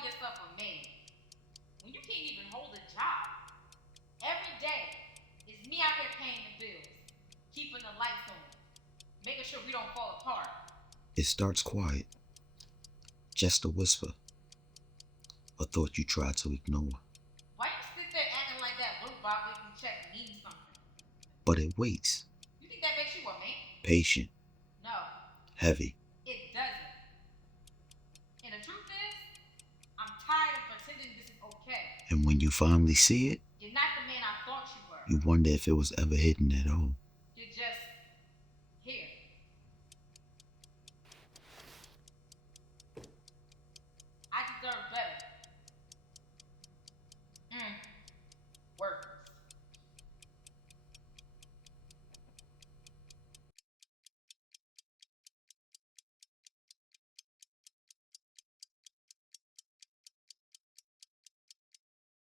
calling yourself a maid when you can't even hold a job? Every day, it's me out here paying the bills, keeping the lights on, making sure we don't fall apart. It starts quiet, just a whisper, a thought you try to ignore. Why you sit there acting like that little box we can check means something? But it waits. You think that makes you a man? Patient. No. Heavy. It doesn't. And the truth is, I'm tired of pretending this is okay. And when you finally see it, you're not the man I thought you were. you wonder if it was ever hidden at all.